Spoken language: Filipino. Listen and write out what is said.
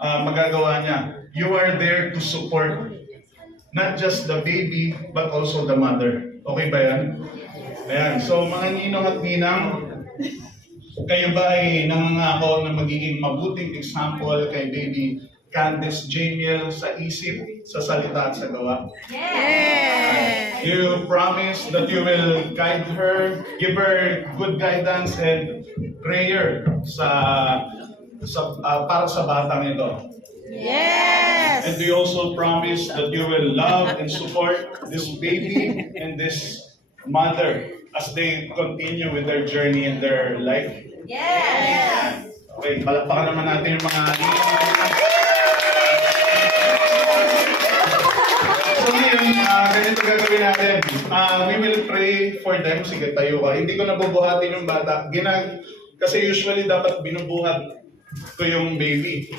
magagawa niya. You are there to support not just the baby, but also the mother. Okay ba yan? Ayan. So mga ninong at ninang, kayo ba ay nangangako na magiging mabuting example kay baby Candice Jamiel sa isip, sa salita at sa gawa? Yes! You promise that you will guide her, give her good guidance and prayer para sa batang ito. Yes! And we also promise that you will love and support this baby and this mother as they continue with their journey in their life. Yes! Okay, palakpakan naman natin yung mga So ngayon, ganito gagawin natin. We will pray for them. Sige, tayo ka. Hindi ko nabubuhatin yung bata. Kasi usually dapat binubuhat ko yung baby.